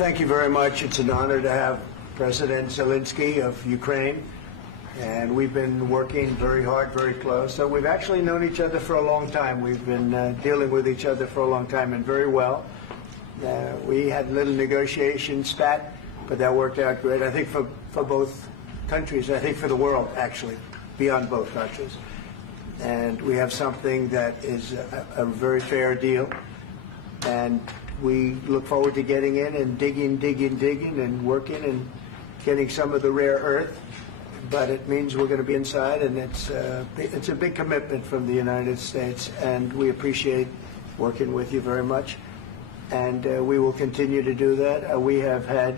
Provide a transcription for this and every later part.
thank you very much. It's an honor to have President Zelensky of Ukraine, and we've been working very hard, very close. So we've actually known each other for a long time. We've been dealing with each other for a long time, and very well. We had a little negotiation spat, but that worked out great. I think for both countries, I think for the world, actually, beyond both countries. And we have something that is a very fair deal. And we look forward to getting in and digging and working and getting some of the rare earth. But it means we're going to be inside, and it's a big commitment from the United States, and we appreciate working with you very much. And we will continue to do that. We have had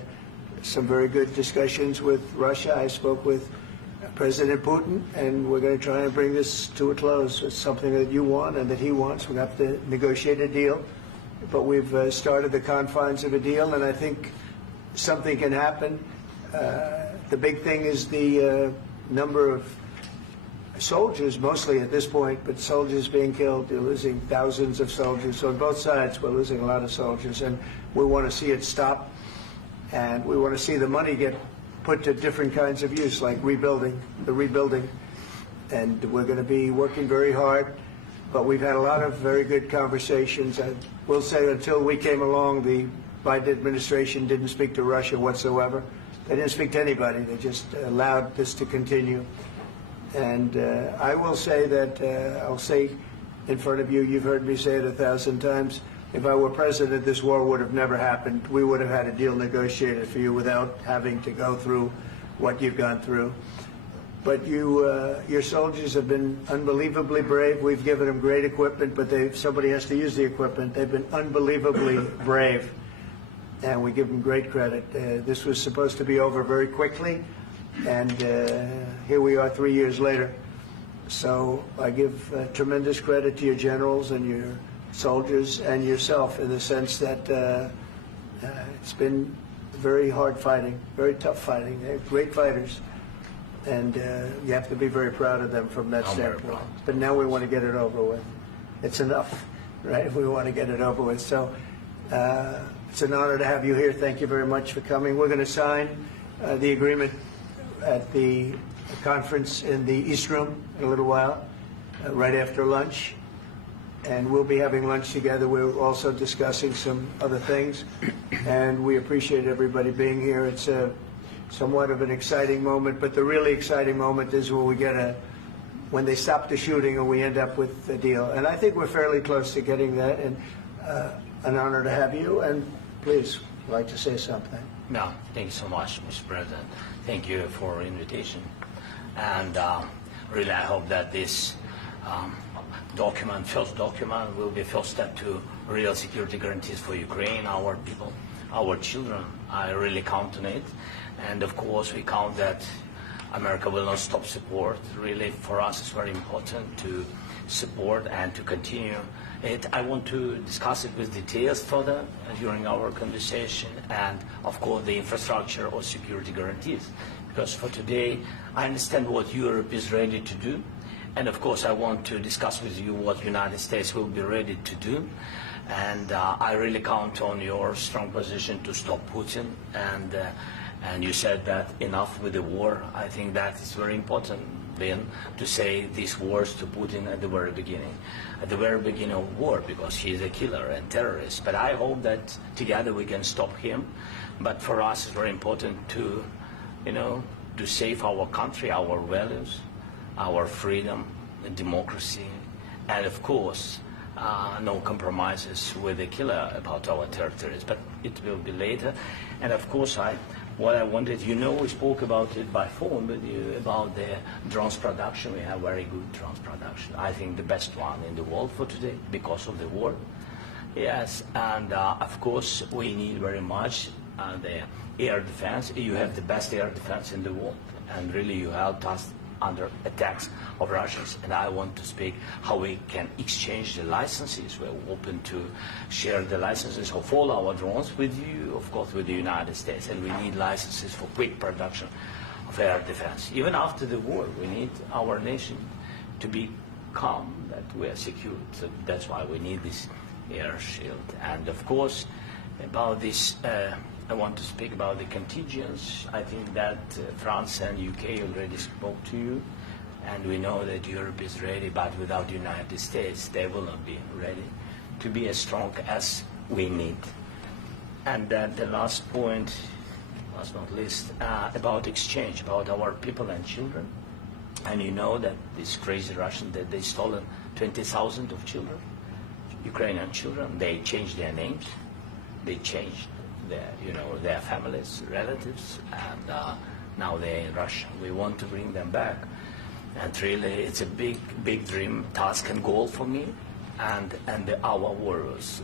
some very good discussions with Russia. I spoke with President Putin, and we're going to try and bring this to a close. It's something that you want and that he wants. We have to negotiate a deal. But we've started the confines of a deal, and I think something can happen. The big thing is the number of soldiers, mostly at this point, but soldiers being killed. They're losing thousands of soldiers. So on both sides, we're losing a lot of soldiers, and we want to see it stop. And we want to see the money get put to different kinds of use, like rebuilding. And we're going to be working very hard. But we've had a lot of very good conversations. I will say until we came along, the Biden administration didn't speak to Russia whatsoever. They didn't speak to anybody. They just allowed this to continue. And I will say that, I'll say in front of you, you've heard me say it 1,000 times, if I were president, this war would have never happened. We would have had a deal negotiated for you without having to go through what you've gone through. But your soldiers have been unbelievably brave. We've given them great equipment, but somebody has to use the equipment. They've been unbelievably brave, and we give them great credit. This was supposed to be over very quickly, and here we are 3 years later. So I give tremendous credit to your generals and your soldiers and yourself in the sense that it's been very hard fighting, very tough fighting. They're great fighters. And you have to be very proud of them from that standpoint. But now we want to get it over with. It's enough, right? We want to get it over with. So it's an honor to have you here. Thank you very much for coming. We're going to sign the agreement at the conference in the East Room in a little while, right after lunch. And we'll be having lunch together. We're also discussing some other things. And we appreciate everybody being here. It's somewhat of an exciting moment, but the really exciting moment is when we when they stop the shooting and we end up with a deal. And I think we're fairly close to getting that, and an honor to have you. And please, I'd like to say something. No, thank you so much, Mr. President. Thank you for the invitation. And really, I hope that this first document, will be first step to real security guarantees for Ukraine, our people, our children. I really count on it. And of course, we count that America will not stop support. Really, for us, it's very important to support and to continue it. I want to discuss it with details further during our conversation, and of course, the infrastructure or security guarantees. Because for today, I understand what Europe is ready to do, and of course, I want to discuss with you what the United States will be ready to do. And I really count on your strong position to stop Putin. And you said that enough with the war. I think that is very important, Ben, to say these words to Putin at the very beginning of war, because he is a killer and terrorist. But I hope that together we can stop him. But for us, it's very important to, to save our country, our values, our freedom, democracy, and of course, no compromises with the killer about our territories. But it will be later. And of course, what I wanted, we spoke about it by phone with you, about the drones production. We have very good drones production. I think the best one in the world for today because of the war. Yes, and of course, we need very much the air defense. You have the best air defense in the world, and really you helped us under attacks of Russians. And I want to speak how we can exchange the licenses. We're open to share the licenses of all our drones with you, of course, with the United States. And we need licenses for quick production of air defense. Even after the war, we need our nation to be calm, that we are secure. So that's why we need this air shield. And of course, about this I want to speak about the contingents. I think that France and UK already spoke to you, and we know that Europe is ready, but without the United States, they will not be ready to be as strong as we need. And then the last point, last not least, about exchange, about our people and children. And you know that this crazy Russian, that they stolen 20,000 of children, Ukrainian children. They changed their names, they changed their families, relatives, and now they're in Russia. We want to bring them back, and really, it's a big dream, task, and goal for me, and our warriors.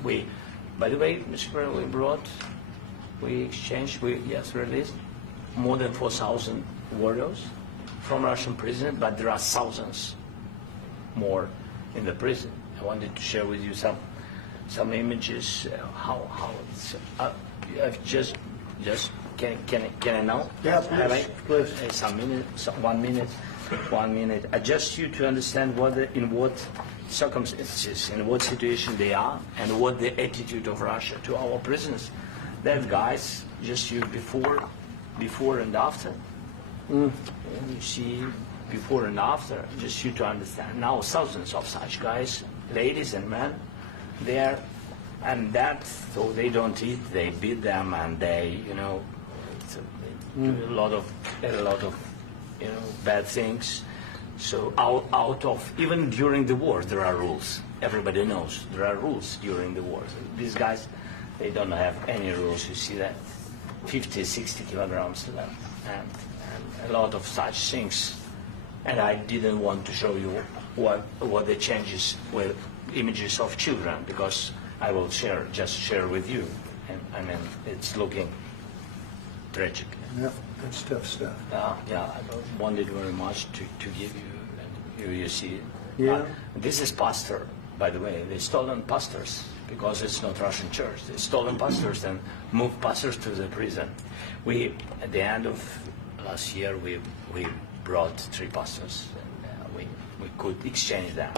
By the way, Mr. President, we exchanged, released more than 4,000 warriors from Russian prison, but there are thousands more in the prison. I wanted to share with you some images. How it's. Can I now? Yeah, please. Some minutes, 1 minute, 1 minute. Just you to understand in what circumstances, in what situation they are, and what the attitude of Russia to our prisoners. That guys, just you before and after. And you see before and after, just you to understand. Now thousands of such guys, ladies and men, there. And that, so they don't eat, they beat them, and they, do a lot of bad things. So out of, even during the war, there are rules. Everybody knows there are rules during the war. These guys, they don't have any rules. You see that, 50, 60 kilograms left, and a lot of such things. And I didn't want to show you what the changes with images of children, because I will just share with you, and I mean, it's looking tragic. Yeah, that's tough stuff. Yeah, I wanted very much to give you, and you see it. Yeah. This is pastor, by the way. They stolen pastors, because it's not Russian church. They stolen pastors and moved pastors to the prison. At the end of last year, we brought 3 pastors, and we could exchange them.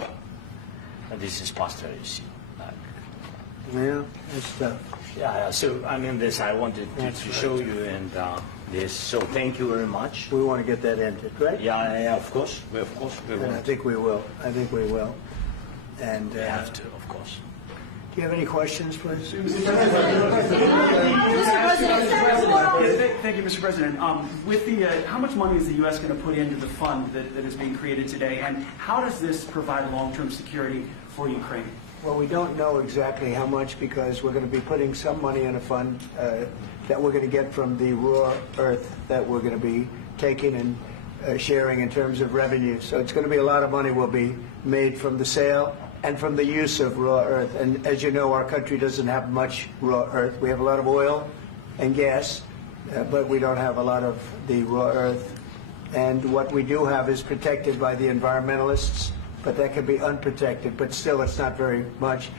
And this is pastor, you see. Yeah, that's tough. Yeah. So I mean, this I wanted to show you, and this. So thank you very much. We want to get that ended, right? Yeah. Of course, we And will. I think we will. And We have to, of course. do you have any questions, please? Thank you, Mr. President. With how much money is the U.S. going to put into the fund that is being created today, and how does this provide long-term security for Ukraine? Well, we don't know exactly how much, because we're going to be putting some money in a fund that we're going to get from the raw earth that we're going to be taking and sharing in terms of revenue. So it's going to be a lot of money will be made from the sale and from the use of raw earth. And as you know, our country doesn't have much raw earth. We have a lot of oil and gas, but we don't have a lot of the raw earth. And what we do have is protected by the environmentalists, but that can be unprotected, but still it's not very much.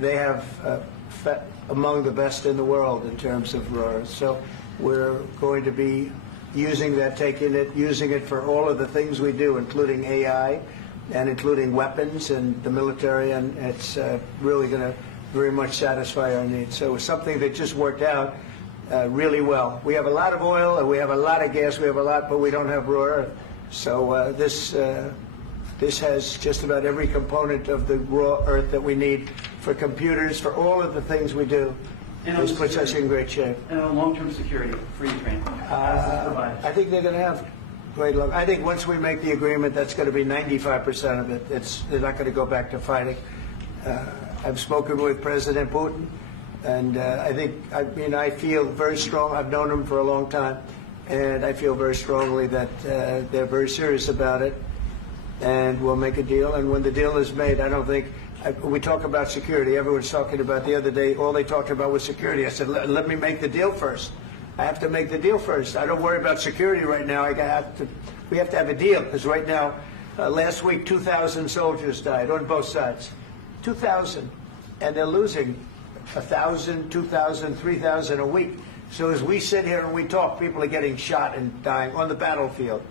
They have among the best in the world in terms of raw earth. So we're going to be using that, using it for all of the things we do, including AI and including weapons and the military, and it's really going to very much satisfy our needs. So it's something that just worked out really well. We have a lot of oil and we have a lot of gas, but we don't have raw earth. So this has just about every component of the raw earth that we need for computers, for all of the things we do. This puts us in great shape. And on long-term security for Ukraine, how does this provide? I think they're going to have great luck. I think once we make the agreement, that's going to be 95% of it. They're not going to go back to fighting. I've spoken with President Putin, and I feel very strong. I've known him for a long time, and I feel very strongly that they're very serious about it. And we'll make a deal. And when the deal is made, I don't think we talk about security. Everyone's talking about the other day. All they talked about was security. I said, let me make the deal first. I have to make the deal first. I don't worry about security right now. We have to have a deal, because right now, last week, 2,000 soldiers died on both sides. 2,000, and they're losing 1,000, 2,000, 3,000 a week. So as we sit here and we talk, people are getting shot and dying on the battlefield.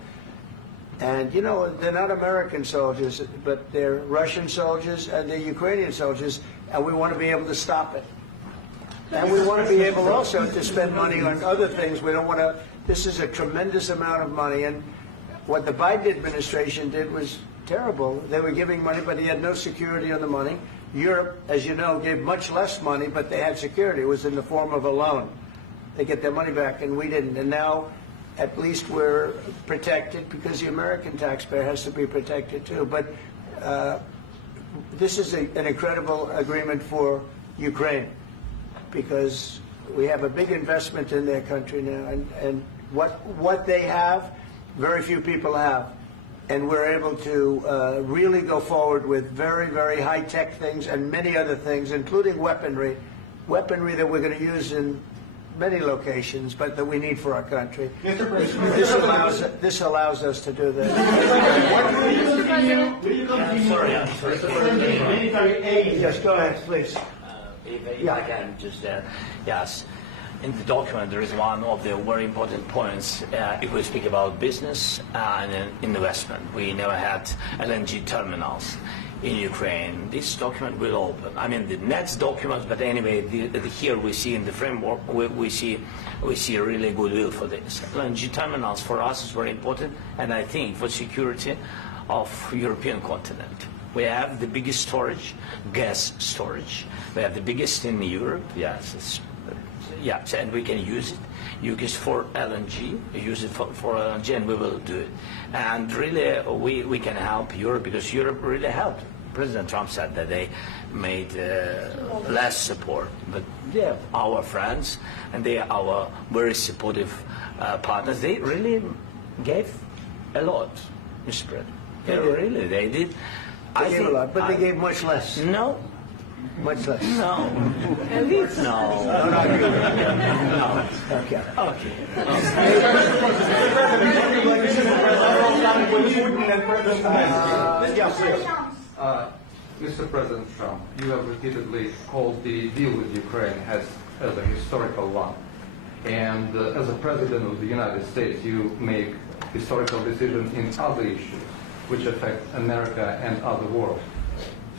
And, they're not American soldiers, but they're Russian soldiers and they're Ukrainian soldiers, and we want to be able to stop it. And we want to be able also to spend money on other things. We don't want to, this is a tremendous amount of money. And what the Biden administration did was terrible. They were giving money, but he had no security on the money. Europe, as you know, gave much less money, but they had security. It was in the form of a loan. They get their money back, and we didn't. And now, at least we're protected because the American taxpayer has to be protected too. But this is an incredible agreement for Ukraine because we have a big investment in their country now, and what they have, very few people have. And we're able to really go forward with very, very high-tech things and many other things, including weaponry that we're going to use in many locations, but that we need for our country. This allows us to do this. Will you continue sending military aid? Yes, go ahead, please. If I can just, yes. In the document, there is one of the very important points. If we speak about business and investment, we never had LNG terminals in Ukraine. This document will open. I mean, the next document, but anyway, here we see in the framework, we see a really goodwill for this. LNG terminals for us is very important, and I think for security of European continent. We have the biggest storage, gas storage. We have the biggest in Europe. Yes, yes, and we can use it. Use it for LNG. Use it for LNG, and we will do it. And really, we can help Europe because Europe really helped. President Trump said that they made less support, but they are our friends and they are our very supportive partners. They really gave a lot, Mr. President. They did. They gave a lot, but they gave much less. No. Much less. No. No. No. Okay. Mr. President Trump, you have repeatedly called the deal with Ukraine as a historical one. And as a President of the United States, you make historical decisions in other issues which affect America and other world.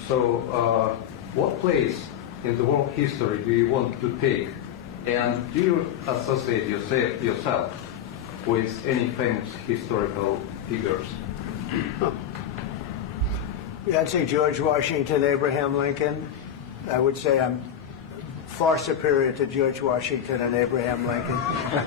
So what place in the world history do you want to take? And do you associate yourself with any famous historical figures? Yeah, I'd say George Washington, Abraham Lincoln. I would say I'm far superior to George Washington and Abraham Lincoln.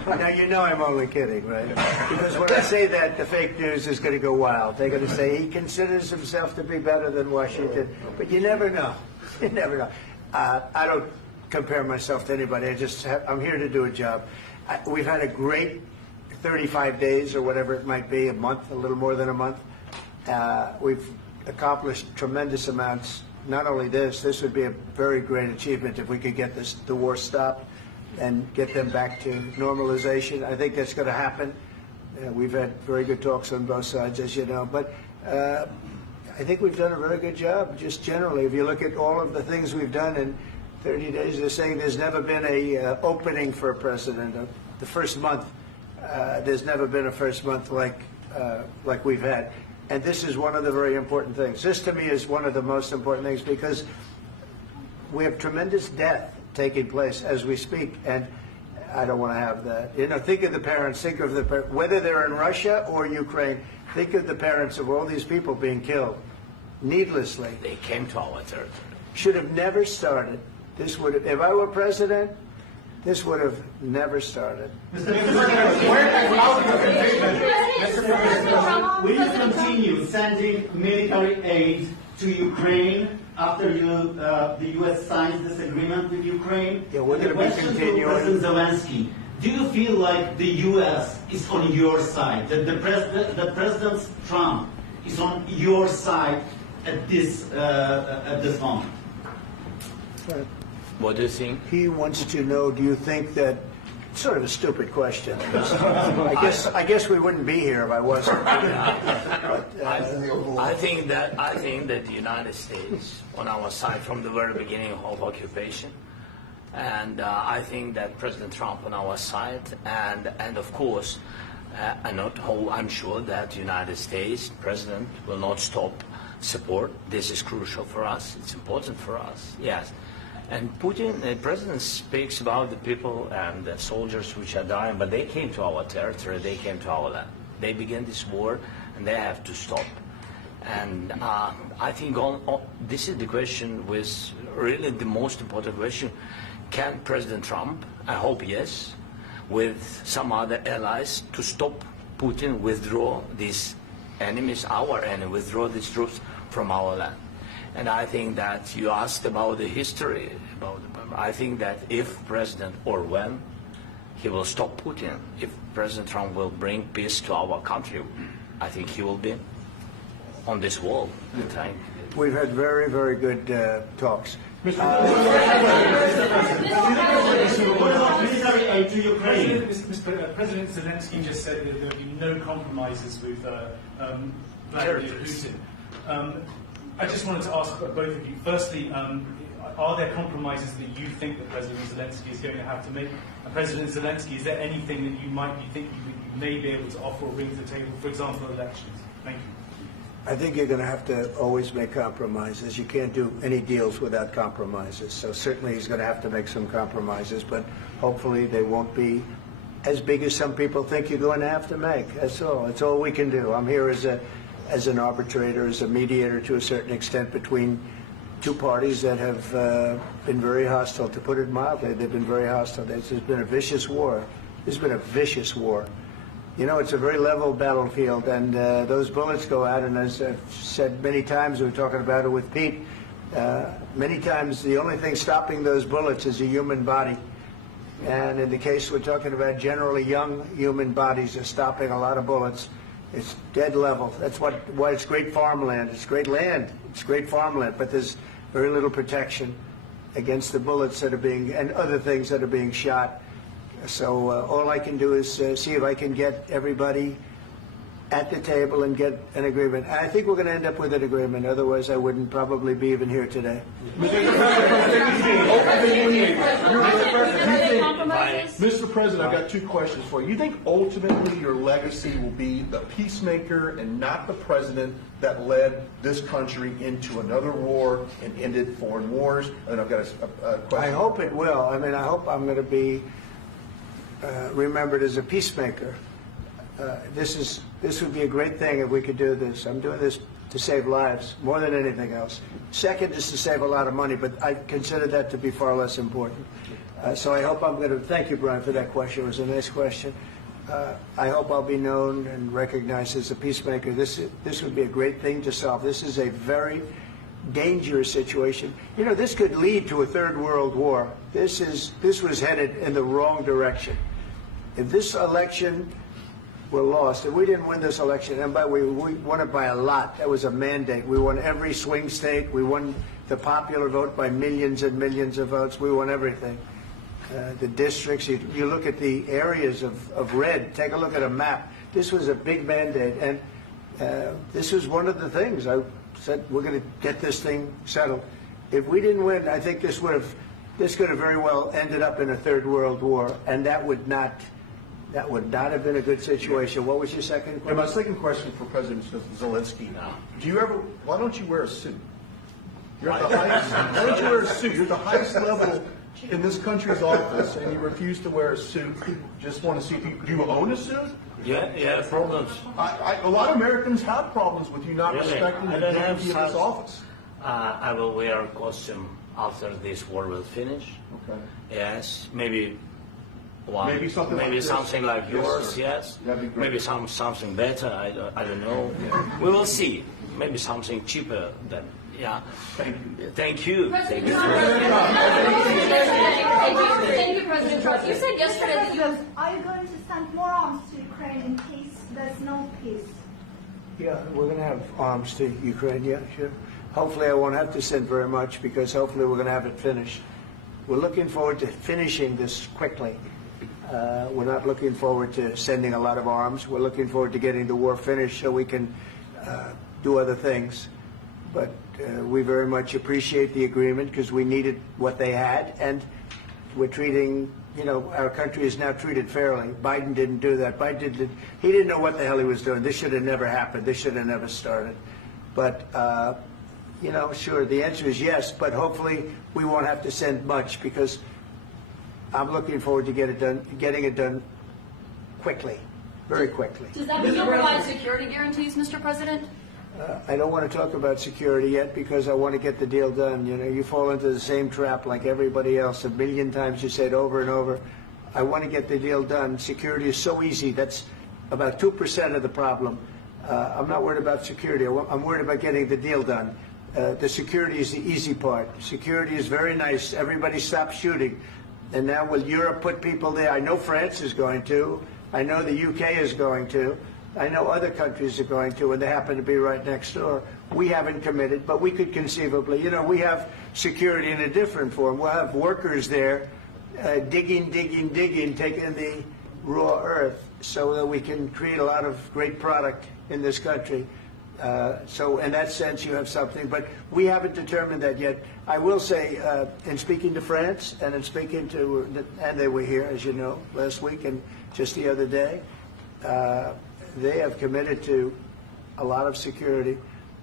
Now, you know I'm only kidding, right? Because when I say that, the fake news is going to go wild. They're going to say he considers himself to be better than Washington. But you never know. You never know. I don't compare myself to anybody. I'm here to do a job. We've had a great 35 days or whatever it might be, a month, a little more than a month. We've accomplished tremendous amounts. Not only this would be a very great achievement if we could get the war stopped and get them back to normalization. I think that's going to happen. We've had very good talks on both sides, as you know. But I think we've done a very good job, just generally. If you look at all of the things we've done in 30 days, they're saying there's never been a opening for a president. The first month, there's never been a first month like we've had. And this is one of the very important things. This, to me, is one of the most important things because we have tremendous death taking place as we speak, and I don't want to have that. You know, think of the parents, whether they're in Russia or Ukraine, think of the parents of all these people being killed needlessly. They came to our territory. Should have never started. This would have, if I were president, this would have never started. Mr. President, will you continue sending military aid to Ukraine after the U.S. signs this agreement with Ukraine? Yeah, we're going to be continuing. To President Zelensky, do you feel like the U.S. is on your side, that President Trump is on your side at this moment? What do you think? He wants to know, do you think that, sort of a stupid question. I guess we wouldn't be here if I wasn't. But, I think that the United States on our side from the very beginning of occupation, and I think that President Trump on our side, and of course, I'm sure that the United States President will not stop support. This is crucial for us. It's important for us. Yes. And Putin, the president, speaks about the people and the soldiers which are dying, but they came to our territory, they came to our land. They began this war, and they have to stop. And I think this is the question, with really the most important question. Can President Trump, I hope yes, with some other allies, to stop Putin, withdraw these enemies, our enemy, withdraw these troops from our land? And I think that you asked about the history, I think that if President, or when, he will stop Putin, if President Trump will bring peace to our country, I think he will be on this wall. We've had very, very good talks. What about military aid to Ukraine? President Zelensky just said that there will be no compromises with Vladimir Putin. I just wanted to ask both of you. Firstly, are there compromises that you think that President Zelensky is going to have to make? And President Zelensky, is there anything that you might be thinking that you may be able to offer or bring to the table, for example, elections? Thank you. I think you're going to have to always make compromises. You can't do any deals without compromises. So certainly he's going to have to make some compromises, but hopefully they won't be as big as some people think you're going to have to make. That's all. That's all we can do. I'm here as an arbitrator, as a mediator to a certain extent between two parties that have been very hostile. To put it mildly, they've been very hostile. There's been a vicious war. There's been a vicious war. You know, it's a very level battlefield, and those bullets go out, and as I've said many times, we were talking about it with Pete, many times the only thing stopping those bullets is a human body. And in the case we're talking about, generally young human bodies are stopping a lot of bullets. It's dead level. That's why it's great farmland. It's great land. It's great farmland, but there's very little protection against the bullets that are being, and other things that are being shot. So all I can do is see if I can get everybody at the table and get an agreement. And I think we're going to end up with an agreement. Otherwise, I wouldn't probably be even here today. Mr. President, I've got two questions for you. You think ultimately your legacy will be the peacemaker and not the president that led this country into another war and ended foreign wars? And I've got a question. I hope it will. I mean, I hope I'm going to be remembered as a peacemaker. This would be a great thing if we could do this. I'm doing this to save lives more than anything else. Second is to save a lot of money, but I consider that to be far less important. So I hope I'm going to, thank you, Brian, for that question. It was a nice question. I hope I'll be known and recognized as a peacemaker. This would be a great thing to solve. This is a very dangerous situation. You know, this could lead to a third world war. This was headed in the wrong direction. If this election were lost, if we didn't win this election, and we won it by a lot, that was a mandate. We won every swing state. We won the popular vote by millions and millions of votes. We won everything. The districts, you look at the areas of red, take a look at a map. This was a big mandate, and this was one of the things. I said, we're going to get this thing settled. If we didn't win, I think this could have very well ended up in a third world war, and that would not have been a good situation. What was your second question? And my second question for President Zelensky. Why don't you wear a suit? You're at the highest, why don't you wear a suit? You're at the highest level in this country's office, and you refuse to wear a suit. Just want to see if do you own a suit? Yeah, problems. A lot of Americans have problems with you not respecting the dignity of this office. I will wear a costume after this war will finish. Okay. Yes, maybe one. Maybe something like this. Something like yours. Sir. Yes. That'd be great. Maybe something better. I don't know. We will see. Maybe something cheaper than. Yeah. Thank you. Thank you. Thank you, President Trump. You said yesterday that you have. Are you going to send more arms to Ukraine in case there's no peace? Yeah, we're going to have arms to Ukraine, yeah, sure. Hopefully I won't have to send very much, because hopefully we're going to have it finished. We're looking forward to finishing this quickly. We're not looking forward to sending a lot of arms. We're looking forward to getting the war finished so we can do other things. But we very much appreciate the agreement, because we needed what they had, and we're treating, our country is now treated fairly. Biden didn't do that. He didn't know what the hell he was doing. This should have never happened. This should have never started. But you know, sure, the answer is yes, but hopefully we won't have to send much, because I'm looking forward to getting it done quickly, very quickly. Does that mean you'll provide security guarantees, Mr. President? I don't want to talk about security yet, because I want to get the deal done. You know, you fall into the same trap like everybody else. A million times you said over and over. I want to get the deal done. Security is so easy. That's about 2% of the problem. I'm not worried about security. I'm worried about getting the deal done. The security is the easy part. Security is very nice. Everybody stopped shooting. And now will Europe put people there? I know France is going to. I know the UK is going to. I know other countries are going to, and they happen to be right next door. We haven't committed, but we could conceivably. You know, we have security in a different form. We'll have workers there digging, taking the raw earth so that we can create a lot of great product in this country. So in that sense, you have something, but we haven't determined that yet. I will say, in speaking to France and in speaking to, and they were here, as you know, last week and just the other day, they have committed to a lot of security.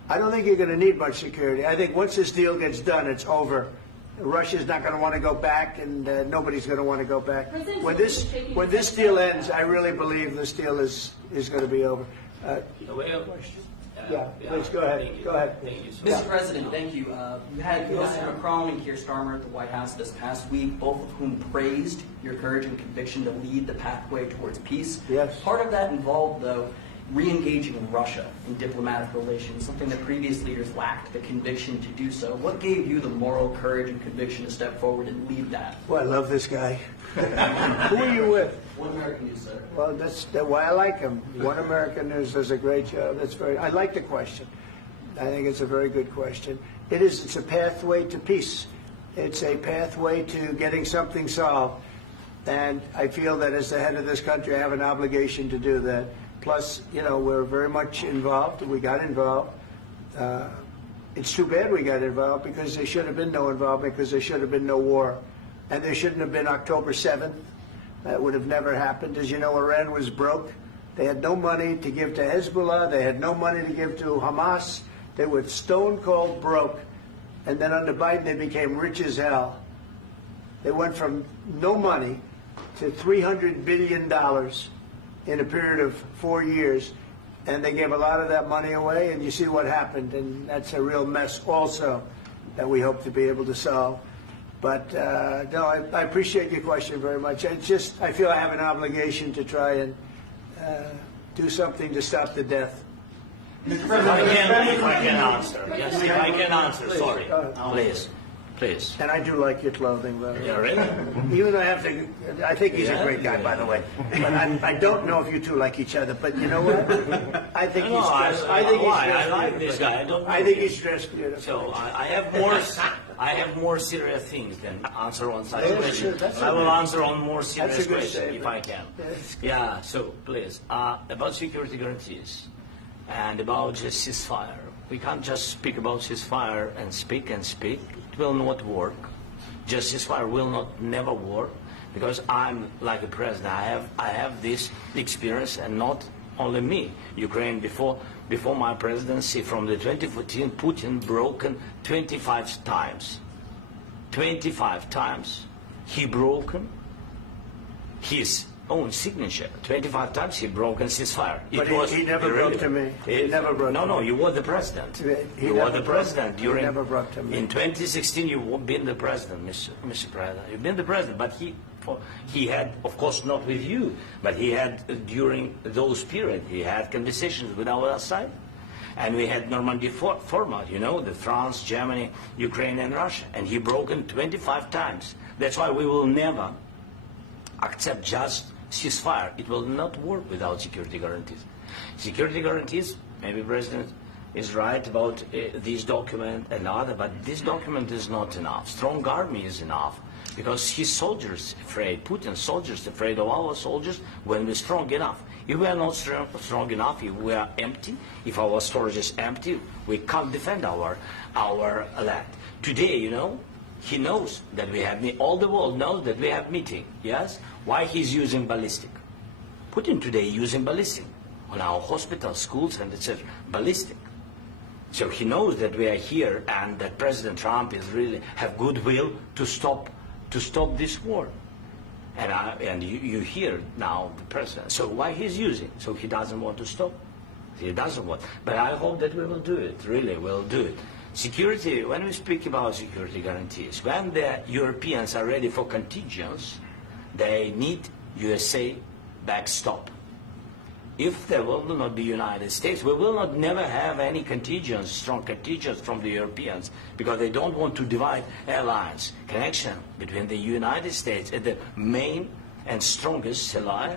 I don't think you're going to need much security. I think once this deal gets done, it's over. Russia's not going to want to go back, and nobody's going to want to go back. When this deal ends, I really believe this deal is going to be over. Yeah, please go ahead. Go ahead. Mr. President, thank you. You had Mr. Macron and Keir Starmer at the White House this past week, both of whom praised your courage and conviction to lead the pathway towards peace. Yes. Part of that involved, though, re-engaging Russia in diplomatic relations, something that previous leaders lacked the conviction to do so. What gave you the moral courage and conviction to step forward and lead that? Well, I love this guy. Who are you with? One American News, sir. Well, that's why I like him. One American News does a great job. I like the question. I think it's a very good question. It's a pathway to peace. It's a pathway to getting something solved. And I feel that as the head of this country, I have an obligation to do that. Plus, you know, we're very much involved. We got involved. It's too bad we got involved, because there should have been no involvement, because there should have been no war. And there shouldn't have been October 7th. That would have never happened. As you know, Iran was broke. They had no money to give to Hezbollah. They had no money to give to Hamas. They were stone cold broke. And then under Biden, they became rich as hell. They went from no money to $300 billion in a period of 4 years. And they gave a lot of that money away, and you see what happened. And that's a real mess also that we hope to be able to solve. But no, I appreciate your question very much. I feel I have an obligation to try and do something to stop the death. If I can answer. Yes, if I can answer. Sorry. Please. And I do like your clothing, though. Yeah, really? Even though I think he's a great guy, by the way. But I don't know if you two like each other. But you know what? I think he's dressed. I like this guy. I think he's dressed beautiful. So I have more serious things than answer on such questions. Sure, I will answer on more serious questions statement. if I can. Yeah. So please, about security guarantees and about just ceasefire. We can't just speak about ceasefire and speak. It will not work. Just ceasefire will never work, because I'm like a president. I have this experience, and not only me. Ukraine before my presidency, from the 2014, Putin broken 25 times. 25 times he broken his own signature. 25 times he broken ceasefire. But he never broke to me. He never broke to me. No, you were the president. You were the president during. He never broke to me. In 2016, you've been the president, Mr. President. You've been the president, but he had, of course, not with you, but he had during those periods. He had conversations with our side, and we had Normandy format. You know, the France, Germany, Ukraine, and Russia, and he broken 25 times. That's why we will never accept just ceasefire. It will not work without security guarantees. Security guarantees, maybe President is right about this document and other, but this document is not enough. Strong army is enough, because his soldiers afraid, Putin's soldiers afraid of our soldiers when we're strong enough. If we are not strong enough, if we are empty, if our storage is empty, we can't defend our land. Today, you know, he knows that we have, all the world knows that we have meeting, yes? Why he's using ballistic? Putin today using ballistic on our hospitals, schools, and etc. Ballistic. So he knows that we are here and that President Trump is really have goodwill to stop this war. And you hear now the president. So why he's using? So he doesn't want to stop. He doesn't want. But I hope that we will do it. Really, we'll do it. Security. When we speak about security guarantees, when the Europeans are ready for contingents, they need USA backstop. If there will not be United States, we will not never have any contingents, strong contingents from the Europeans, because they don't want to divide alliance, connection between the United States and the main and strongest ally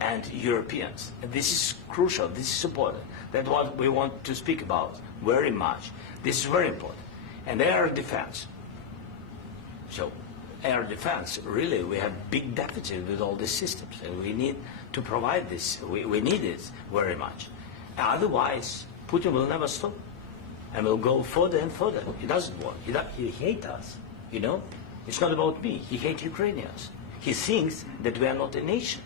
and Europeans. And this is crucial, this is important. That's what we want to speak about very much. This is very important. And air defense. So air defense, really, we have big deficit with all these systems, and we need to provide this. We need it very much. Otherwise, Putin will never stop, and will go further and further. He doesn't want. He hates us, you know? It's not about me. He hates Ukrainians. He thinks that we are not a nation.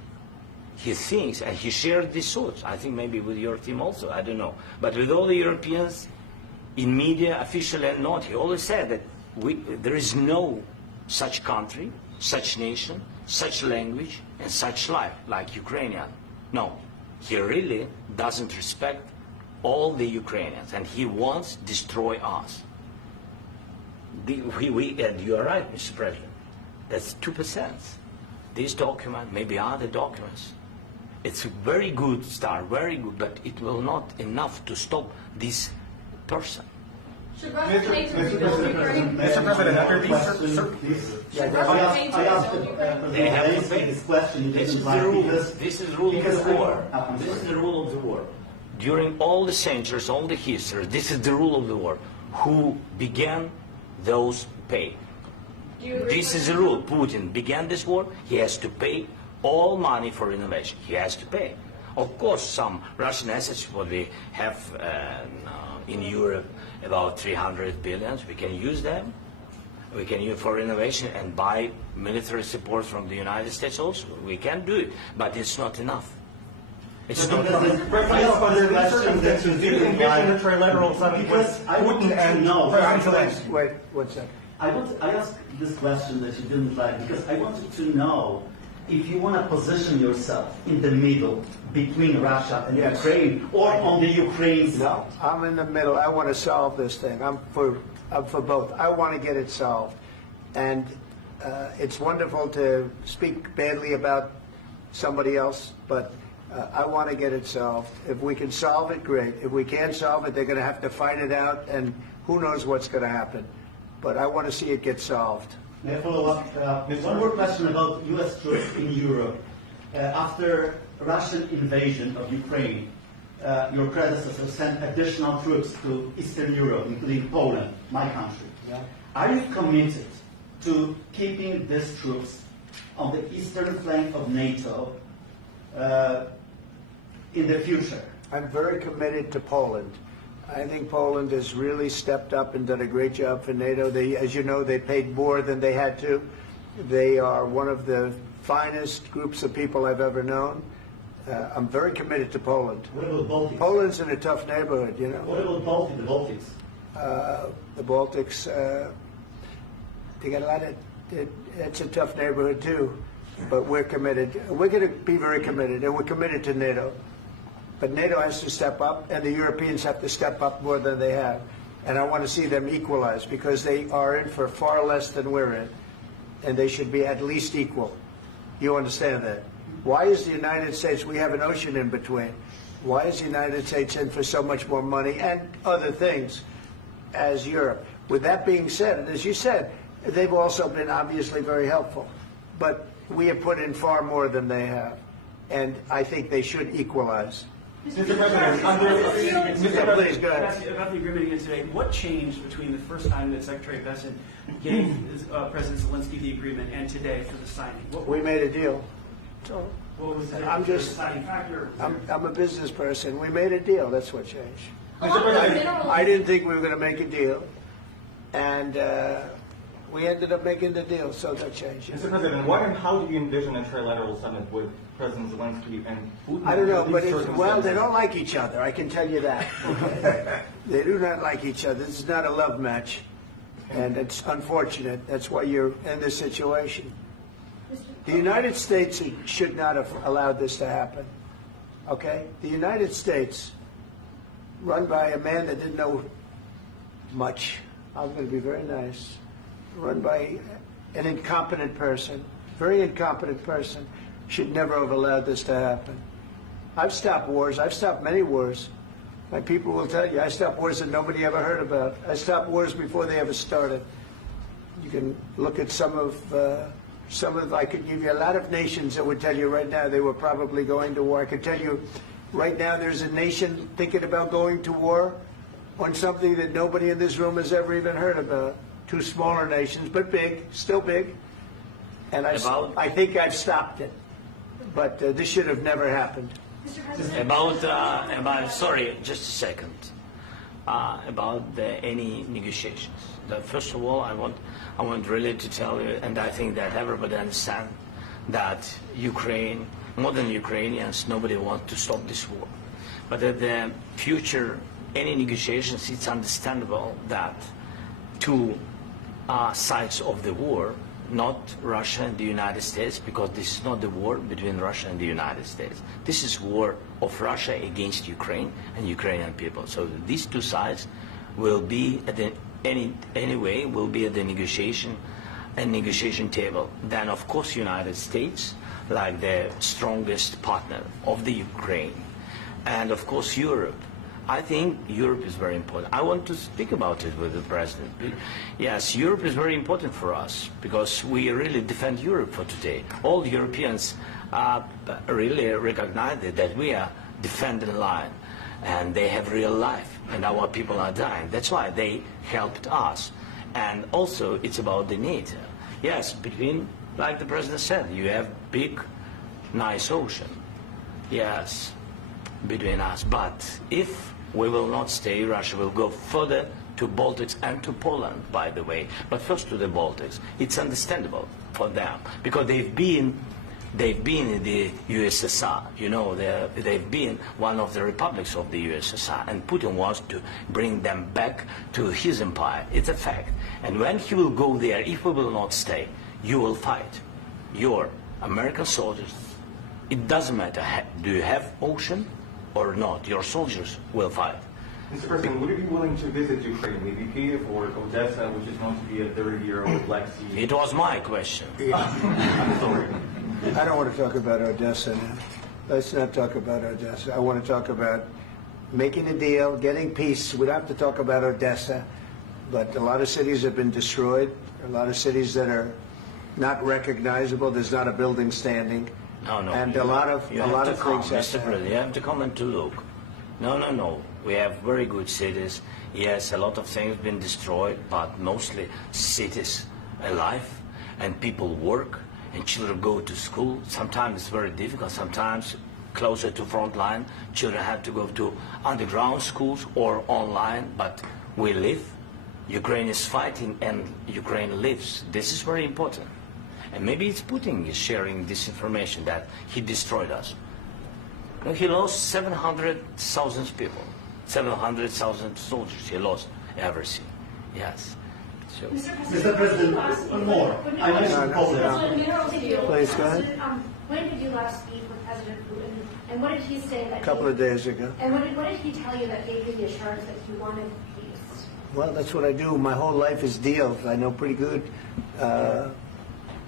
He thinks, and he shared these thoughts, I think maybe with your team also, I don't know. But with all the Europeans, in media, officially and not, he always said that there is no such country, such nation, such language, and such life like Ukrainian. No, he really doesn't respect all the Ukrainians, and he wants to destroy us. And you are right, Mr. President. That's 2%. This document, maybe other documents, it's a very good start, very good, but it will not enough to stop this person. Should Russia aid to rebuild Ukraine? Mr. President, under these Should Russia aid to rebuild Ukraine? They have to pay. This question This is like the rule. because This is the rule of because the war. I'm This is sorry. the rule of the war. During all the centuries, all the history, this is the rule of the war. Who began, those pay. Do you agree This with is the that? rule. Putin began this war. He has to pay all money for innovation. He has to pay. Of course, some Russian assets, what we have in Europe, about 300 billions, we can use them. We can use for innovation and buy military support from the United States also. We can do it, but it's not enough. It's not enough. trilateral summit Because I want you to know. Wait, one second. I asked this question that you didn't like because I wanted to know if you want to position yourself in the middle between Russia and Yes. Ukraine or on the Ukraine's. No, I'm in the middle. I want to solve this thing. I'm for both. I want to get it solved. And it's wonderful to speak badly about somebody else, but I want to get it solved. If we can solve it, great. If we can't solve it, they're going to have to fight it out, and who knows what's going to happen. But I want to see it get solved. May I follow up? One more question about U.S. troops in Europe. After Russian invasion of Ukraine, your predecessor sent additional troops to Eastern Europe, including Poland, my country. Yeah. Are you committed to keeping these troops on the eastern flank of NATO in the future? I'm very committed to Poland. I think Poland has really stepped up and done a great job for NATO. They, as you know, they paid more than they had to. They are one of the finest groups of people I've ever known. I'm very committed to Poland. What about Baltics? Poland's in a tough neighborhood, you know. What about the Baltics? The Baltics, they got a lot of, it's a tough neighborhood too. But we're committed. We're going to be very committed, and we're committed to NATO. But NATO has to step up, and the Europeans have to step up more than they have. And I want to see them equalize, because they are in for far less than we're in. And they should be at least equal. You understand that? Why is the United States, we have an ocean in between. Why is the United States in for so much more money and other things as Europe? With that being said, and as you said, they've also been obviously very helpful. But we have put in far more than they have. And I think they should equalize. Mr. President, Please, go ahead. about the agreement again today, what changed between the first time that Secretary Vance gave President Zelensky the agreement and today for the signing? We made a deal. What was the I'm just- deciding factor? I'm a business person. We made a deal. That's what changed. Mr. President, I didn't think we were going to make a deal. And we ended up making the deal, so that changed. Mr. President, what and how do you envision a trilateral summit with President Zelensky and Putin. I don't know, but these well, they circumstances. don't like each other. I can tell you that. They do not like each other. This is not a love match, and it's unfortunate. That's why you're in this situation. The United States should not have allowed this to happen. Okay? The United States, run by a man that didn't know much. I'm going to be very nice. Run by an incompetent person, very incompetent person, should never have allowed this to happen. I've stopped wars. I've stopped many wars. My people will tell you, I stopped wars that nobody ever heard about. I stopped wars before they ever started. You can look at some of, I could give you a lot of nations that would tell you right now they were probably going to war. I could tell you right now there's a nation thinking about going to war on something that nobody in this room has ever even heard about. Two smaller nations, but big, still big. And I think I've stopped it. But this should have never happened. Mr. President. About sorry, just a second. About any negotiations. First of all, I want really to tell you, and I think that everybody understands that Ukraine, modern Ukrainians, nobody wants to stop this war. But at the future, any negotiations, it's understandable that two sides of the war, not Russia and the United States, because this is not the war between Russia and the United States. This is war of Russia against Ukraine and Ukrainian people. So these two sides will be at the anyway will be at the negotiation table. Then of course United States, like the strongest partner of the Ukraine, and of course Europe. I think Europe is very important. I want to speak about it with the President. Yes, Europe is very important for us because we really defend Europe for today. All Europeans really recognize that we are defending the line and they have real life and our people are dying. That's why they helped us. And also it's about the NATO. Yes, between, like the President said, you have big, nice ocean. Yes, between us. But if we will not stay, Russia will go further to Baltics and to Poland, by the way. But first to the Baltics. It's understandable for them because they've been in the USSR. You know, they've been one of the republics of the USSR, and Putin wants to bring them back to his empire. It's a fact. And when he will go there, if we will not stay, you will fight. Your American soldiers, it doesn't matter, do you have ocean or not, your soldiers will fight. Mr. President, would you be willing to visit Ukraine, maybe Kiev or Odessa, which is known to be a 30-year-old Black Sea? It was my question. I'm sorry. I don't want to talk about Odessa now. Let's not talk about Odessa. I want to talk about making a deal, getting peace. We don't have to talk about Odessa, but a lot of cities have been destroyed. A lot of cities that are not recognizable. There's not a building standing. No, and a lot of things. Mr. President, you have to come and to look. No. We have very good cities. Yes, a lot of things have been destroyed, but mostly cities alive, and people work, and children go to school. Sometimes it's very difficult. Sometimes closer to front line, children have to go to underground schools or online. But we live. Ukraine is fighting, and Ukraine lives. This is very important. And maybe it's Putin is sharing this information that he destroyed us. Well, he lost 700,000 people, 700,000 soldiers. He lost everything. Yes. So. Mr. President, one more. I mentioned Poland. Please, go ahead. When did you last speak with President Putin, and what did he say? A couple of days ago. And what did he tell you that gave you the assurance that he wanted peace? Well, that's what I do. My whole life is deals. I know pretty good.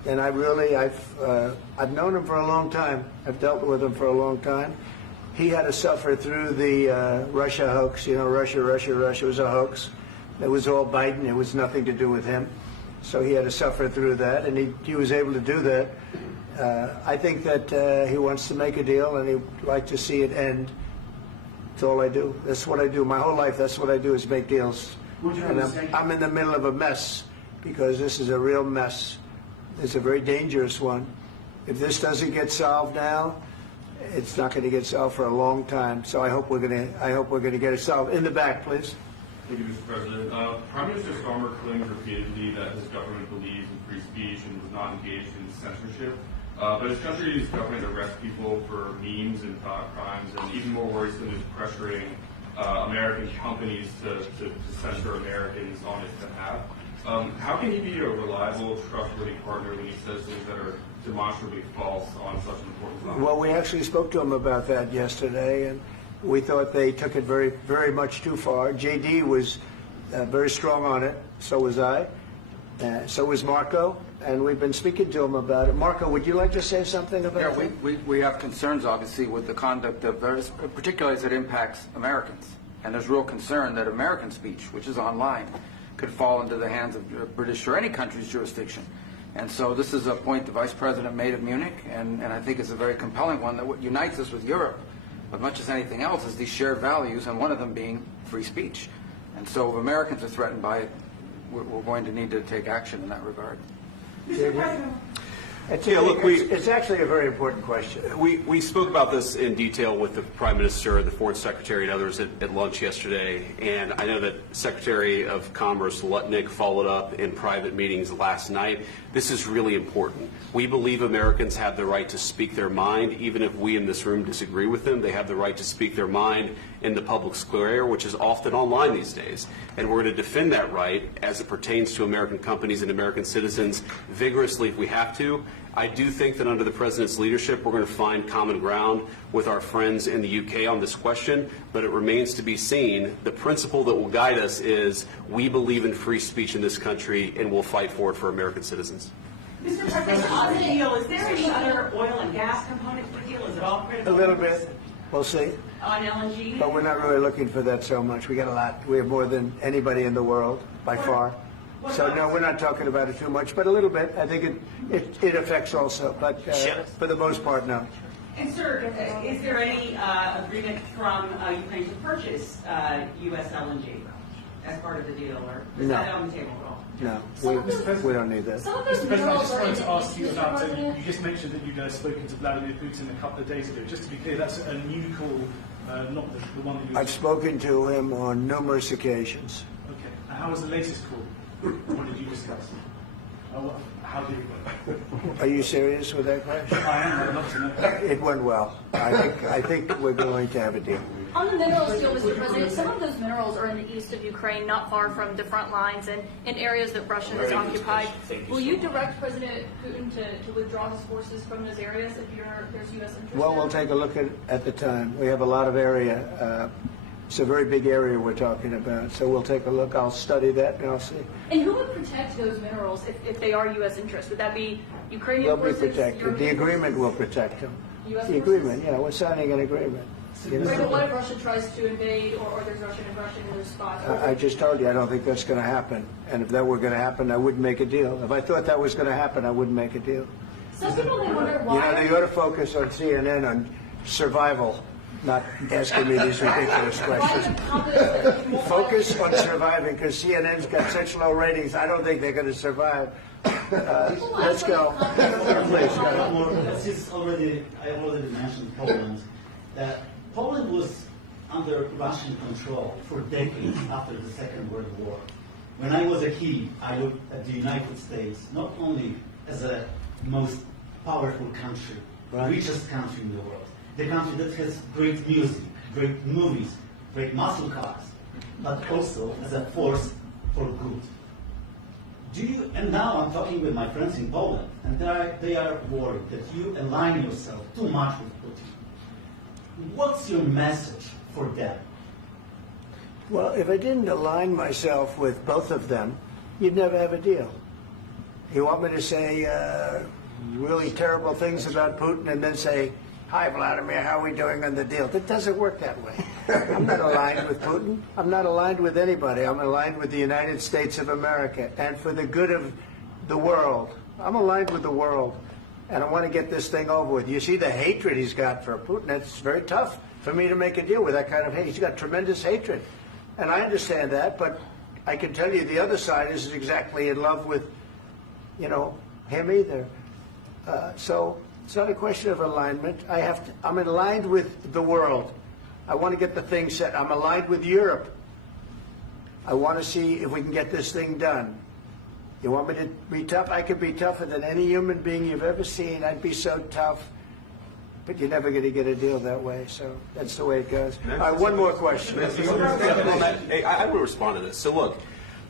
And I've known him for a long time. I've dealt with him for a long time. He had to suffer through the Russia hoax. You know, Russia was a hoax. It was all Biden. It was nothing to do with him. So he had to suffer through that, and he was able to do that. I think that he wants to make a deal, and he'd like to see it end. That's all I do. That's what I do. My whole life, that's what I do is make deals. And I'm in the middle of a mess because this is a real mess. It's a very dangerous one. If this doesn't get solved now, it's not going to get solved for a long time. So I hope we're going to get it solved. In the back, please. Thank you, Mr. President. Prime Minister Starmer claimed repeatedly that his government believes in free speech and was not engaged in censorship. But his country's government arrests people for memes and thought crimes, and even more worrisome is pressuring American companies to censor Americans on his behalf. How can he be a reliable, trustworthy partner when he says things that are demonstrably false on such an important topic? Well, we actually spoke to him about that yesterday, and we thought they took it very, very much too far. JD was very strong on it. So was I. So was Marco. And we've been speaking to him about it. Marco, would you like to say something about that? Yeah, we have concerns, obviously, with the conduct of various, particularly as it impacts Americans. And there's real concern that American speech, which is online, could fall into the hands of British or any country's jurisdiction. And so this is a point the Vice President made at Munich, and I think it's a very compelling one that what unites us with Europe, as much as anything else, is these shared values, and one of them being free speech. And so if Americans are threatened by it, we're going to need to take action in that regard. Mr. President. It's actually a very important question. We spoke about this in detail with the Prime Minister, the Foreign Secretary, and others at lunch yesterday. And I know that Secretary of Commerce Lutnick followed up in private meetings last night. This is really important. We believe Americans have the right to speak their mind, even if we in this room disagree with them. They have the right to speak their mind in the public square, which is often online these days. And we're going to defend that right as it pertains to American companies and American citizens vigorously if we have to. I do think that under the President's leadership, we're going to find common ground with our friends in the UK on this question, but it remains to be seen. The principle that will guide us is we believe in free speech in this country, and we'll fight for it for American citizens. Mr. President, on the deal, is there any other oil and gas component to the deal? Is it all critical? A little bit. We'll see. On LNG? But we're not really looking for that so much. We got a lot. We have more than anybody in the world, by far. So, no, we're not talking about it too much, but a little bit. I think it affects also, but for the most part, no. And, sir, is there any agreement from Ukraine to purchase U.S. LNG as part of the deal, or is that on the table at all? No, we don't need that. Mr. President, I just wanted to ask you about, you just mentioned that you'd spoken to Vladimir Putin a couple of days ago. Just to be clear, that's a new call, not the one that you... I've spoken to him on numerous occasions. Okay. And how was the latest call? What did you discuss? How did it go? Are you serious with that question? I am. I'd love to know. It went well. I think we're going to have a deal. On the minerals deal, Mr. President, some of those minerals are in the east of Ukraine, not far from the front lines and in areas that Russia has occupied. Will you direct President Putin to withdraw his forces from those areas if there's U.S. interest? Well, we'll take a look at the time. We have a lot of area. It's a very big area we're talking about, so we'll take a look. I'll study that, and I'll see. And who would protect those minerals if they are U.S. interests? Would that be Ukrainian They'll forces? be protected. The agreement will protect them. U.S. The agreement, yeah, we're signing an agreement. Right, but what if Russia tries to invade, or there's Russian aggression in those spots? I just told you I don't think that's going to happen. And if that were going to happen, I wouldn't make a deal. If I thought that was going to happen, I wouldn't make a deal. Some people may wonder why. They ought to focus on CNN on survival, not asking me these ridiculous questions. Focus on surviving, because CNN's got such low ratings. I don't think they're going to survive. Let's go. Please, I already mentioned Poland. Poland was under Russian control for decades after the Second World War. When I was a kid, I looked at the United States not only as a most powerful country, richest country in the world, the country that has great music, great movies, great muscle cars, but also as a force for good. And now I'm talking with my friends in Poland, and they are worried that you align yourself too much with Putin. What's your message for them? Well, if I didn't align myself with both of them, you'd never have a deal. You want me to say really terrible things about Putin and then say, "Hi, Vladimir, how are we doing on the deal?" That doesn't work that way. I'm not aligned with Putin. I'm not aligned with anybody. I'm aligned with the United States of America. And for the good of the world, I'm aligned with the world. And I want to get this thing over with. You see the hatred he's got for Putin. It's very tough for me to make a deal with that kind of hate. He's got tremendous hatred. And I understand that, but I can tell you the other side isn't exactly in love with, him either. So it's not a question of alignment. I'm aligned with the world. I want to get the thing set. I'm aligned with Europe. I want to see if we can get this thing done. You want me to be tough? I could be tougher than any human being you've ever seen. I'd be so tough. But you're never going to get a deal that way, so that's the way it goes. All right, one more question. Hey, I will respond to this. So look,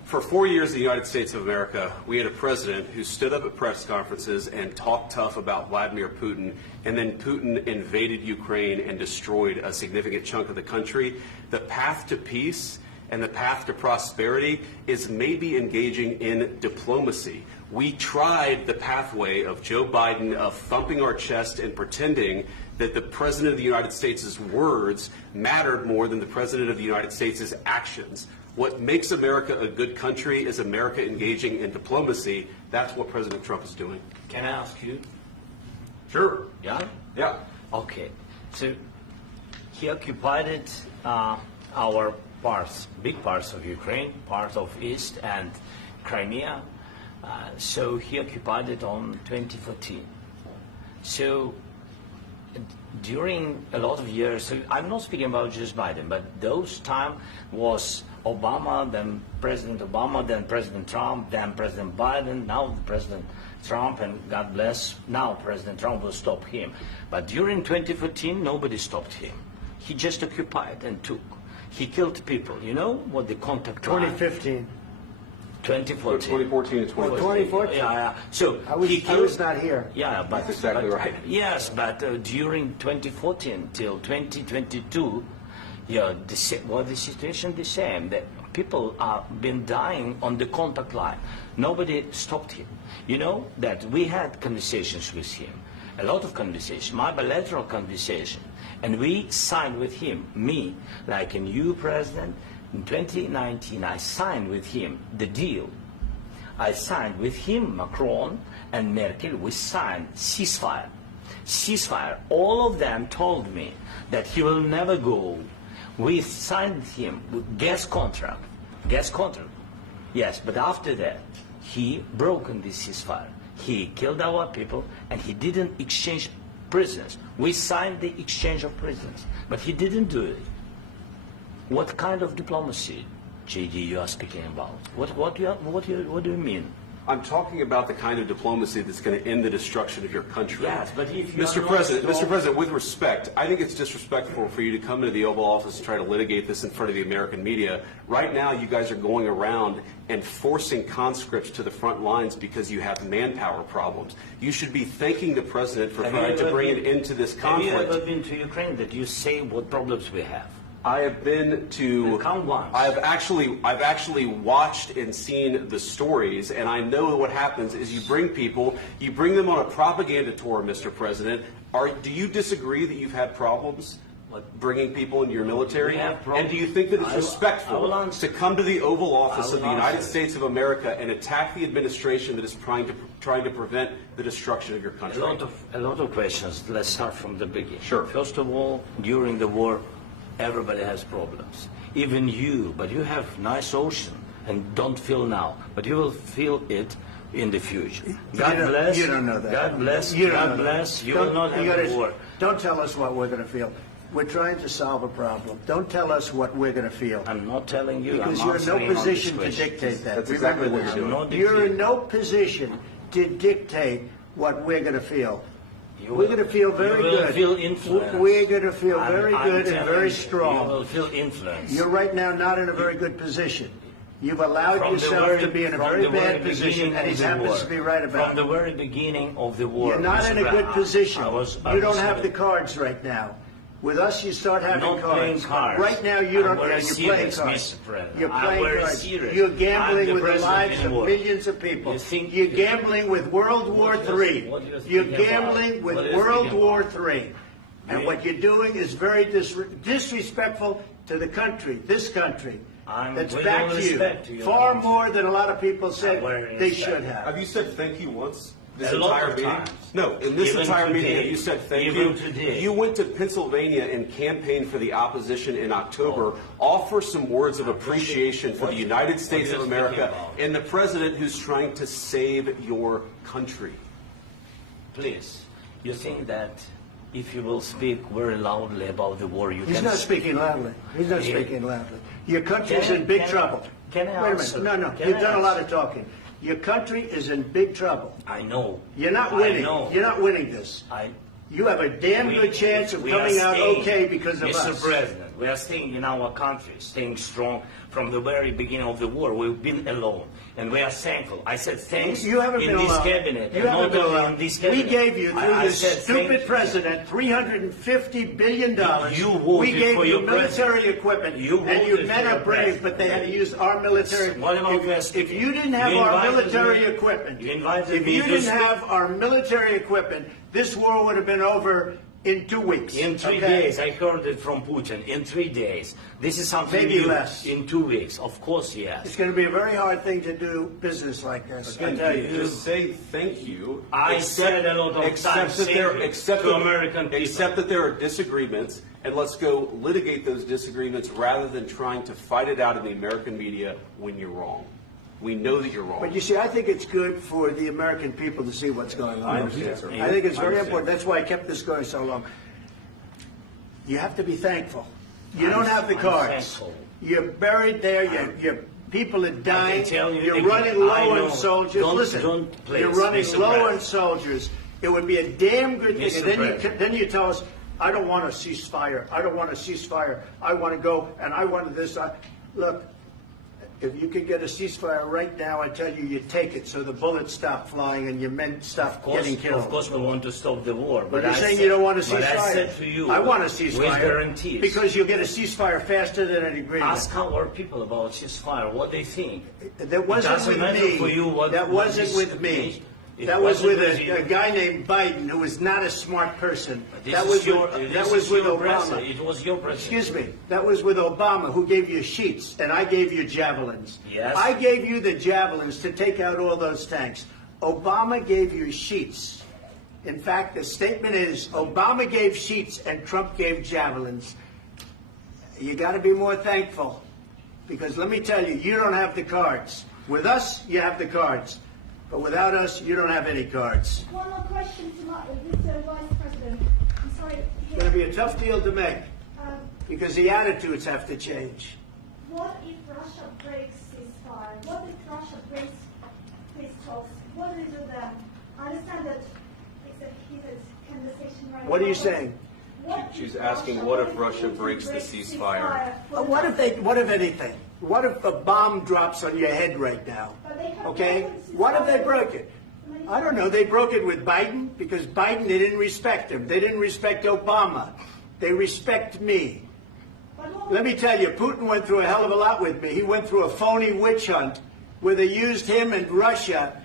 for 4 years in the United States of America, we had a president who stood up at press conferences and talked tough about Vladimir Putin, and then Putin invaded Ukraine and destroyed a significant chunk of the country. The path to peace and the path to prosperity is maybe engaging in diplomacy. We tried the pathway of Joe Biden of thumping our chest and pretending that the President of the United States' words mattered more than the President of the United States' actions. What makes America a good country is America engaging in diplomacy. That's what President Trump is doing. Can I ask you? Sure. Yeah? Yeah. Okay. So he occupied our parts, big parts of Ukraine, part of East and Crimea. So he occupied it on 2014. So during a lot of years, so I'm not speaking about just Biden, but those time was Obama, then President Obama, then President Trump, then President Biden, now President Trump, and God bless, now President Trump will stop him. But during 2014, nobody stopped him. He just occupied and took. He killed people. You know what the contact line? 2015. 2014 2014. and 2014. 2014. Yeah. So I was not here. Yeah, but that's exactly right. Yes, but during 2014 till 2022, yeah, the situation the same. That people are been dying on the contact line. Nobody stopped him. You know that we had conversations with him, a lot of conversation, my bilateral conversation, and we signed with him. Me, like a new president. In 2019, I signed with him the deal. I signed with him, Macron and Merkel, we signed ceasefire. Ceasefire. All of them told me that he will never go. We signed him with gas contract. Gas contract. Yes, but after that, he broken this ceasefire. He killed our people and he didn't exchange prisoners. We signed the exchange of prisoners, but he didn't do it. What kind of diplomacy, JD, you are speaking about? What do you mean? I'm talking about the kind of diplomacy that's going to end the destruction of your country. Yes, but if you Mr. President, with respect, I think it's disrespectful for you to come into the Oval Office and try to litigate this in front of the American media. Right now, you guys are going around and forcing conscripts to the front lines because you have manpower problems. You should be thanking the President for trying to bring an end to this conflict. Have you ever been to Ukraine that you say what problems we have? I have been to. Count once. I've actually watched and seen the stories, and I know what happens is you bring them on a propaganda tour, Mr. President. Do you disagree that you've had problems bringing people into your military? And do you think that it's respectful to come to the Oval Office of the United States of America and attack the administration that is trying to prevent the destruction of your country? A lot of questions. Let's start from the beginning. Sure. First of all, during the war, everybody has problems. Even you, but you have nice ocean and don't feel now, but you will feel it in the future. God bless. You don't know that. God bless. You don't God know bless. that. You will not have war. Don't tell us what we're going to feel. We're trying to solve a problem. Don't tell us what we're going to feel. I'm not telling you. Because I'm you're in no answering on position this to question. dictate that. That's Remember exactly what this. you're You're in no position to dictate what we're going to feel. We're going to feel very You will good. feel influenced. We're going to feel very I'm good and telling very you, strong. You will feel influenced. You're right now not in a very good position. You've allowed From the yourself very- to be in a from very the very bad position, beginning and he of the happens war. to be right about From the it. very beginning of the war. You're not Mr. in a good Brown, position. I You was don't have the saying, cards right now. With us, you start having not playing cards. cards. Right now, you I'm don't. very You're playing serious, cards. Mr. President. You're I'm playing very cards. serious. You're I'm gambling the with the president lives of anymore. millions of people. You think- You're gambling with World War What do you- III. what do you think You're about? gambling with What do you World think War about? III. And what you're doing is very disrespectful to the country, this country. I'm That's with back all to you. respect to your Far country. more than a lot of people said very they respect. should have. Have you said thank you once? This A lot entire of meeting? times. No, in this Even entire meeting, today. have you said thank Even you? today. You went to Pennsylvania and campaigned for the opposition in October. Offer some words of appreciation for the United States of you America speaking about? and the president who's trying to save your country. Please, you think that if you will speak very loudly about the war, you He's can... not speaking loudly. He's not Yeah. speaking loudly. Your country's Can I- in big can I- trouble. can I Wait a answer? minute. No, Can you've I done a lot answer? of talking. Your country is in big trouble. I know. You're not winning. I know. You're not winning this. You have a damn good chance of coming out okay because of us. Mr. President, we are staying in our country, staying strong from the very beginning of the war. We've been alone, and we are thankful. I said thanks you haven't in been this alone. cabinet. You haven't been alone. In this cabinet. We gave you, through I this said stupid president, $350 billion. You voted we gave for you your military president. equipment, You and you voted men for are your brave, president. but they had to use our military. What about If you didn't have You our invited military me- equipment, you invited if me you to didn't speak- have our military equipment, this war would have been over in 2 weeks. In 3 days, I heard it from Putin. In 3 days, this is something Maybe new. less. In 2 weeks, of course, yes. It's going to be a very hard thing to do business like this. I tell you. Just say thank you. I said a lot of times that there, thank you except to that- American people. Except that there are disagreements, and let's go litigate those disagreements rather than trying to fight it out in the American media when you're wrong. We know that you're wrong. But you see, I think it's good for the American people to see what's going on. I understand, sir. I think it's I very understand. important. That's why I kept this going so long. You have to be thankful. You don't have the I'm cards. thankful. You're buried there. Your people are dying. tell you You're again, running I low know. on soldiers. Don't- Listen, don't please, you're running Mr. low on President. soldiers. It would be a damn good thing. Mr. And President. then you tell us, I don't want a ceasefire. I don't want a ceasefire. I want to go, and I want this. Look, if you could get a ceasefire right now, I tell you, you take it so the bullets stop flying and your men stop getting killed. Of course, we want to stop the war. But you're I saying said- you don't want a ceasefire. But I said to you, I want a with ceasefire. guarantees. Because you'll get a ceasefire faster than an agreement. Ask our people about ceasefire, what they think. That wasn't It doesn't with matter me. for you what That what wasn't is- with me. It That was wasn't with you. a guy named Biden, who was not a smart person. This That is was your- with, this that was is with your Obama. president. It was your president. Excuse me. That was with Obama, who gave you sheets, and I gave you javelins. Yes. I gave you the javelins to take out all those tanks. Obama gave you sheets. In fact, the statement is Obama gave sheets and Trump gave javelins. You got to be more thankful, because let me tell you, you don't have the cards. With us, you have the cards. But without us, you don't have any cards. One more question to Mr. Vice President. I'm sorry. It's going to be a tough deal to make, Um, because the attitudes have to change. What if Russia breaks ceasefire? What if Russia breaks peace talks? What do we do then? I understand that it's a heated conversation right now. What are you but saying? She's asking, what if Russia breaks the ceasefire? What if anything? What if a bomb drops on your head right now? Okay? What if they broke it? I don't know. They broke it with Biden because Biden, they didn't respect him. They didn't respect Obama. They respect me. Let me tell you, Putin went through a hell of a lot with me. He went through a phony witch hunt where they used him and Russia.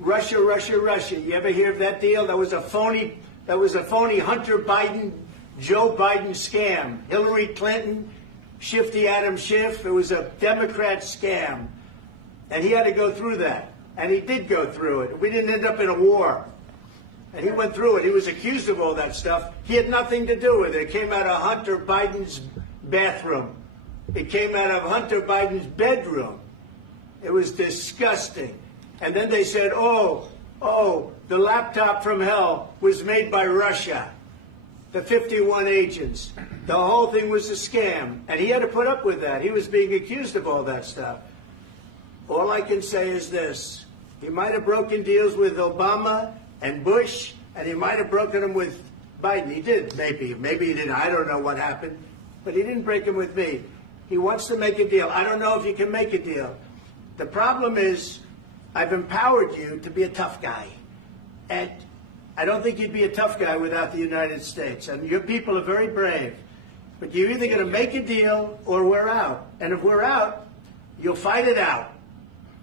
Russia. You ever hear of that deal? That was a phony Hunter Biden, Joe Biden scam. Hillary Clinton, Shifty Adam Schiff. It was a Democrat scam. And he had to go through that. And he did go through it. We didn't end up in a war. And he went through it. He was accused of all that stuff. He had nothing to do with it. It came out of Hunter Biden's bathroom. It came out of Hunter Biden's bedroom. It was disgusting. And then they said, oh, the laptop from hell was made by Russia. The 51 agents. The whole thing was a scam. And he had to put up with that. He was being accused of all that stuff. All I can say is this. He might have broken deals with Obama and Bush, and he might have broken them with Biden. He did, maybe. Maybe he didn't. I don't know what happened. But he didn't break them with me. He wants to make a deal. I don't know if you can make a deal. The problem is I've empowered you to be a tough guy. And I don't think you'd be a tough guy without the United States. And your people are very brave. But you're either going to make a deal or we're out. And if we're out, you'll fight it out.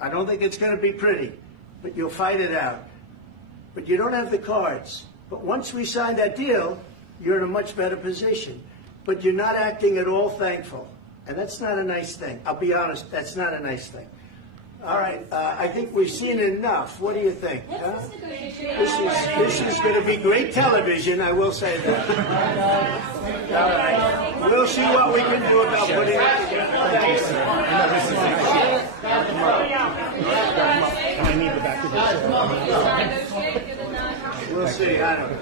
I don't think it's going to be pretty, but you'll fight it out. But you don't have the cards. But once we sign that deal, you're in a much better position. But you're not acting at all thankful. And that's not a nice thing. I'll be honest, that's not a nice thing. All right, I think we've seen enough. What do you think? Huh? This is going to be great television, I will say that. All right. We'll see what we can do about putting it together. Thanks. I need the back of this. We'll see. I don't know.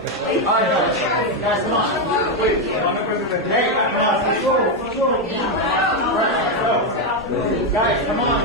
Guys, come on.